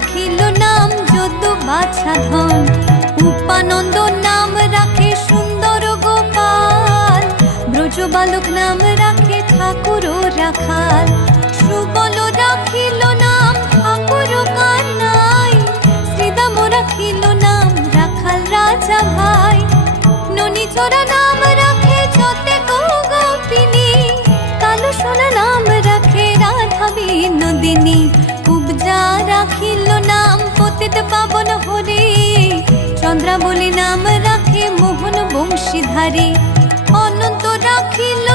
রাখিল নাম যদু বাছা ধন। উপানন্দ নাম রাখে সুন্দর গোপাল, ব্রজ বালক নাম রাখে ঠাকুর রাখাল। সুবল রাখিল নাম ঠাকুর কানাই, শ্রীদাম রাখিল নাম রাখাল রাজা ভাই। ননীচরা নাম রাখে যতে গোপিনী, কালো সোনা নাম রাখে রাধা বিনোদিনী। কুবজা রাখিল নাম পতিত পাবন হরি, চন্দ্রাবলী নাম রাখে মোহন বংশীধারী। অনন্ত রাখিল